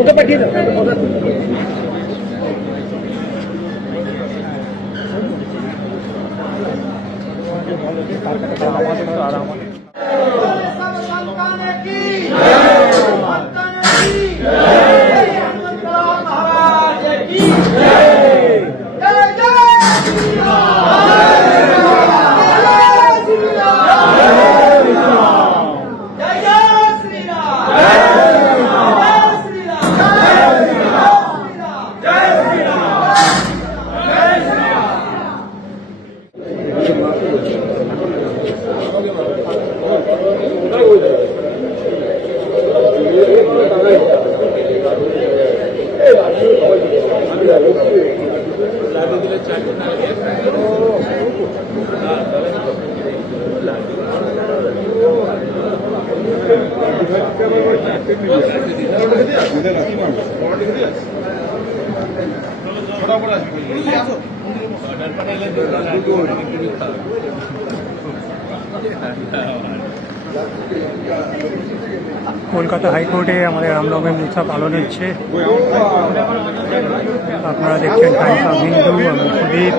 ওটা পাঠিয়ে দাও। কলকাতা হাইকোর্টে আমাদের রামনবমী উৎসব পালন হচ্ছে। আপনারা দেখছেন টাইমস অফ হিন্দু, আমি সুদীপ।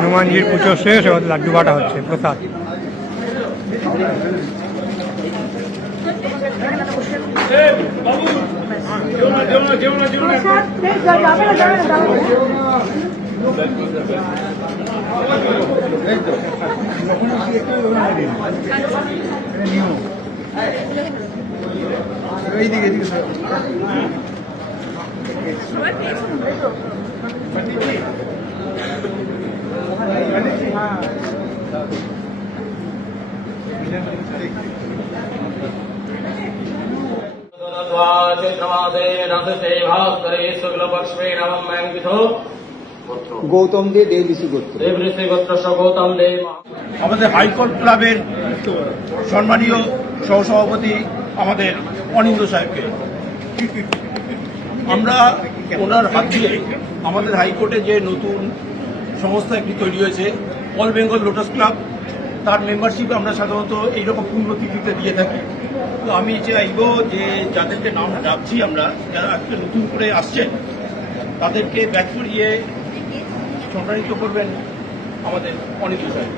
হনুমানজির পুজো শেষ, এবার লাড্ডু বাটা হচ্ছে প্রসাদ। গৌতম দে দেবঋষি গোত্র গৌতম দে। আমাদের হাইকোর্ট ক্লাবের সম্মানীয় সহসভাপতি আমাদের অনিন্দ সাহেবকে আমরা ওনার হাত দিয়ে আমাদের হাইকোর্টে যে নতুন সংস্থা একটি তৈরি হয়েছে অল বেঙ্গল লোটাস ক্লাব, তার মেম্বারশিপ আমরা সাধারণত এইরকম পুণ্যতিথিতে দিয়ে থাকি। তো আমি চাইব যে যাদেরকে নাম ডাকছি আমরা, যারা আজকে নতুন করে আসছেন, তাদেরকে ব্যাক করিয়ে সম্মানিত করবেন আমাদের অনিন্দ সাহেব।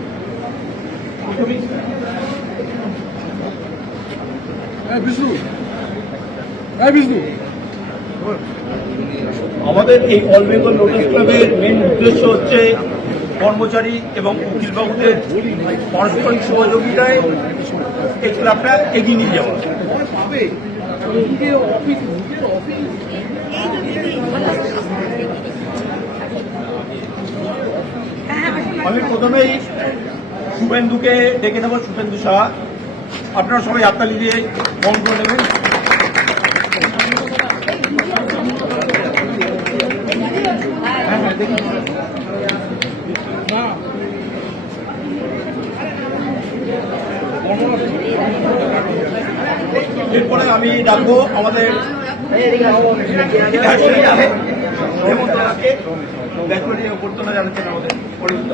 আমাদের এই অল বেঙ্গল লোটাস ক্লাবের মেন উদ্দেশ্য হচ্ছে কর্মচারী এবং উকিলবাবুদের পারস্পরিক সহযোগিতায় এই ক্লাবটা এগিয়ে নিয়ে যাওয়া। আমি প্রথমেই শুভেন্দুকে ডেকে নেব, শুভেন্দু সাহা। আপনারা সবাই হাততালি দিয়ে বন্ধ করে নেবেন। এরপরে আমি ডাকবো আমাদের অভ্যর্থনা জানাচ্ছেন আমাদের পরিচিত।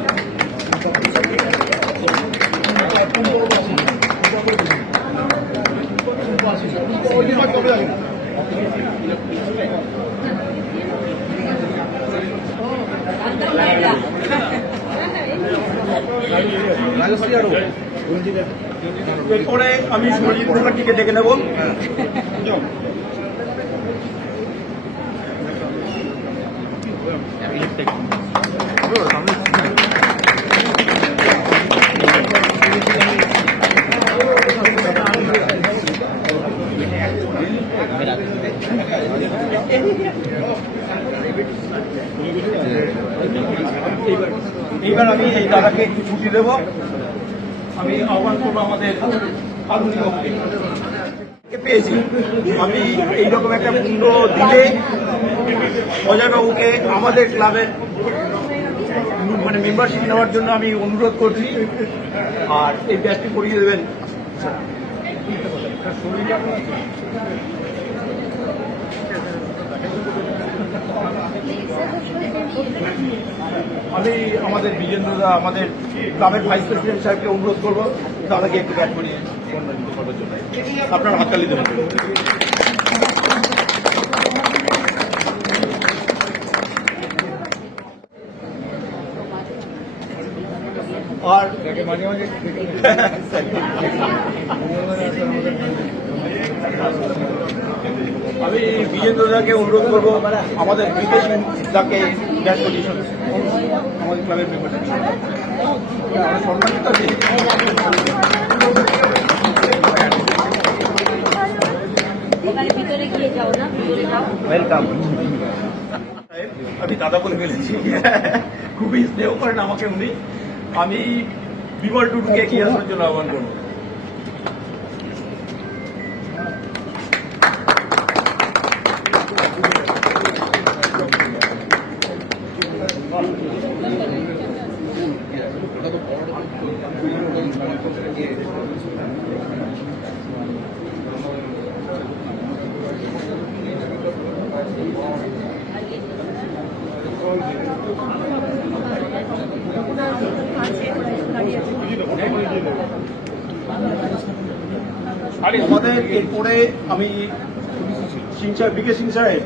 এরপরে আমি সঞ্জিত মুখার্জিকে ডেকে নেব। এইবার আমি এই দাদাকে একটু ছুটি দেব। আমি আহ্বান করবো আমাদের পেয়েছি। আমি এইরকম একটা পূর্ণ দিনে অজয়বাবুকে আমাদের ক্লাবের মেম্বারশিপ নেওয়ার জন্য আমি অনুরোধ করছি, আর এই ব্যাচটি করিয়ে দেবেন। আমি আমাদের বিজেন্দ্রদা, আমাদের ক্লাবের ভাইস প্রেসিডেন্ট সাহেবকে অনুরোধ করবো দাদাকে একটু ব্যাট করিয়ে সম্মানিত করার জন্য। আপনার হাততালি দেবেন। আর মাঝে মাঝে আমি বিজেন্দ্রদাকে অনুরোধ করবো আমাদের বিকেশ দাকে ব্যাট করিয়ে আমাদের ক্লাবের মেম্বার সম্মানিত। ওয়েলকাম। আমি দাদা বলে ফেলেছি, খুবই স্নেহ করেন আমাকে উনি। আমি বিমল টুডুকে এগিয়ে আসার জন্য আহ্বান করবো। আমাদের এরপরে আমি বিকে সিং সাহেব,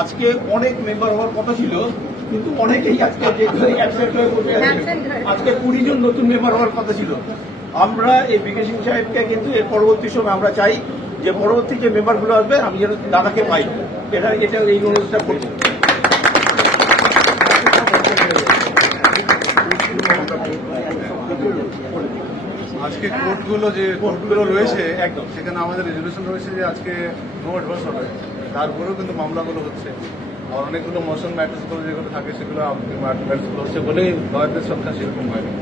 আজকে অনেক মেম্বার হওয়ার কথা ছিল, কিন্তু অনেকেই আজকে আজকে 20 জন নতুন মেম্বার হওয়ার কথা ছিল। আমরা এই বিকে সিং সাহেবকে কিন্তু এর পরবর্তী সময় আমরা চাই যে পরবর্তী যে মেম্বারগুলো আসবে আমি যেন দাদাকে পাই, এটা এই অনুরোধটা করব। আজকে কোর্টগুলো রয়েছে একদম, সেখানে আমাদের রেজলিউশন রয়েছে যে আজকে নো অ্যাডভান্স হবে, তারপরেও কিন্তু মামলাগুলো হচ্ছে। আর অনেকগুলো মোশন ম্যাটার্সগুলো যেগুলো থাকে সেগুলো ম্যাটার্সগুলো হচ্ছে বলেই লয়ারদের সংখ্যা সেরকম হয়নি।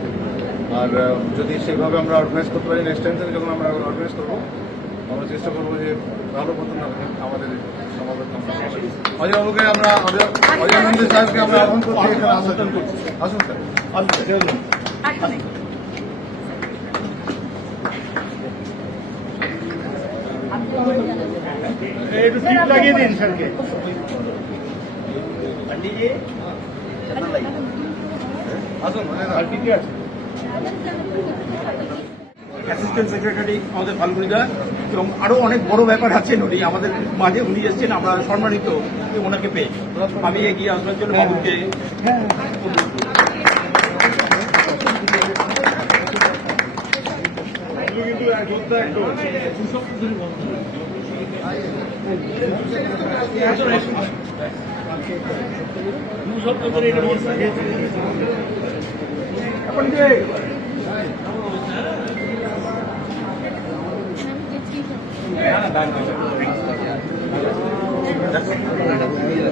আর যদি সেইভাবে আমরা অর্গানাইজ করতে পারি নেক্সট টাইম থেকে যখন আমরা অর্গানাইজ করবো, আমরা চেষ্টা করবো যে ভালো মতন আমাদের সমাবেশ। অজয়বাবুকে আমরা অজয়ানন্দ সাহেবকে আমরা আহ্বান করছি এখানে আবেদন করছি। আসুন স্যার, আসুন। একটু টিপ লাগিয়ে দিন স্যারকে। অ্যাসিস্ট্যান্ট সেক্রেটারি আমাদের ফাল্গুনিদা, এবং আরো অনেক বড় ব্যাপার আছে উনি আমাদের মাঝে উনি এসেছেন, আমরা সম্মানিত ওনাকে পেয়ে। আমি এগিয়ে আসবার জন্য বাবুকে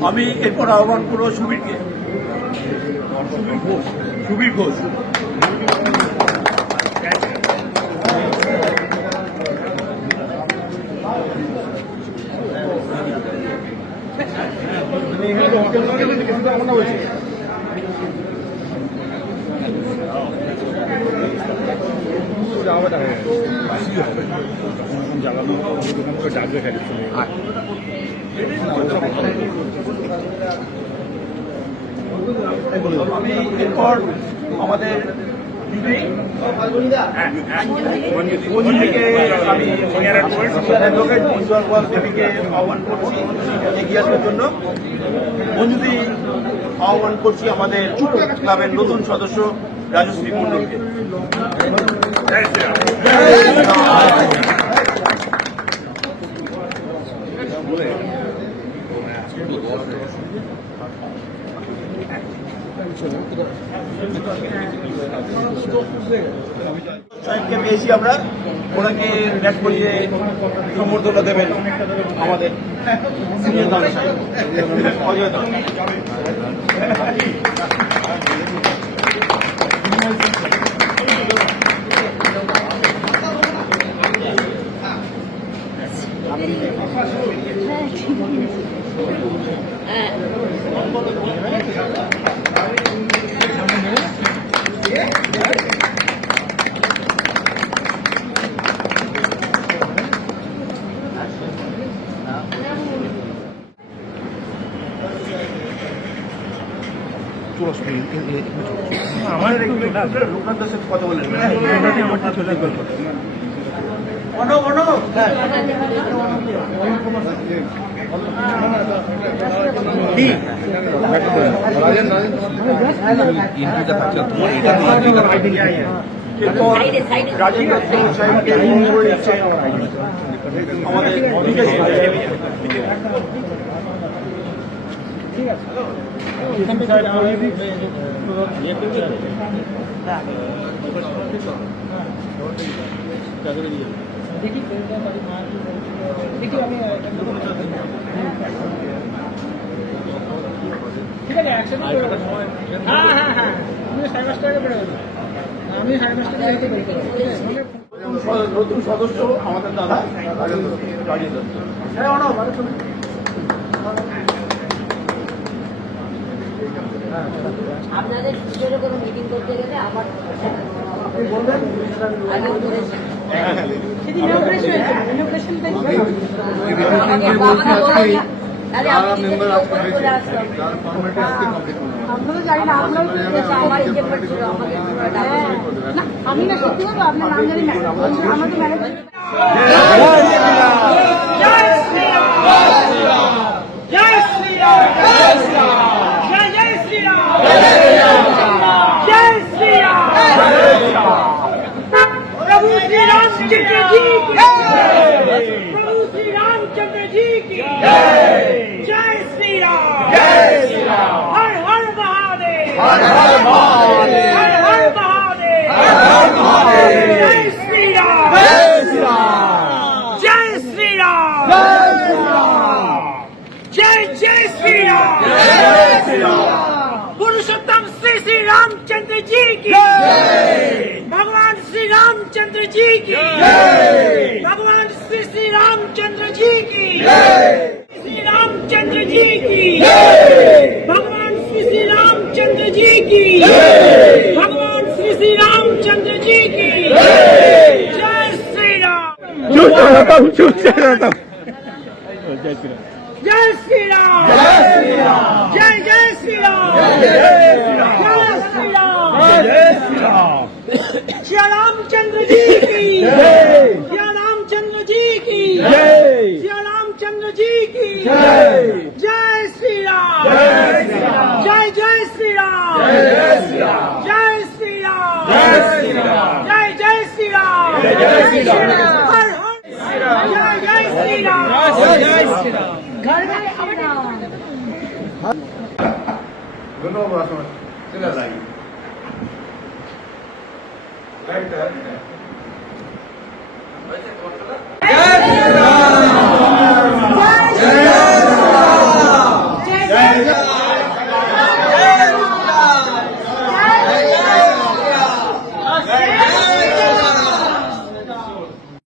আমি এরপর আহ্বান করবো সুবীরকে। সুবীর ঘোষ। আমি এরপর আমাদের আমি দেবীকে আহ্বান করছি এগিয়ে আসার জন্য। মঞ্জুদি আহ্বান করছি আমাদের ক্লাবের নতুন সদস্য রাজশ্রী মণ্ডলকে। সাহেবকে পেয়েছি আমরা, ওনাকে ব্যাট করিয়ে সম্বর্ধনা দেবেন আমাদের সিনিয়র দাদা সাহেব অজয় দাদা। আমাদের লোকনাথ দাসের কথা বললেন রাজীব সাহেবকে আমাদের ঠিক আছে। নতুন সদস্য আমাদের দাদা রাজেন্দ্র। আপনাদের ভিতরে কোনো মিটিং করতে গেলে আমার আমি না সত্যি বলবো আপনার নাম জানি না আমাদের ম্যানেজার प्रभु श्री रामचंद्र जी की प्रभु श्री रामचंद्र जी की जय श्री राम हर हर महादेव हर हर महादेव जय श्री राम जय श्री राम जय जय श्री राम पुरुषोत्तम श्री श्री रामचंद्र जी की भगवान श्री रामचंद्र जी की भगवान श्री श्री रामचंद्र जी की श्री रामचंद्र जी की भगवान श्री श्री रामचंद्र जी की भगवान श्री श्री रामचंद्र जी की जय श्री राम जय श्री राम जय जय श्री राम जय श्री राम श्री रामचंद्र जी की श्री रामचंद्र जी की श्री रामचंद्र जी की जय श्री राम जय जय श्री राम जय श्री राम जय जय श्री राम हर हर जय जय श्री राम घर में ধন্যবাদ।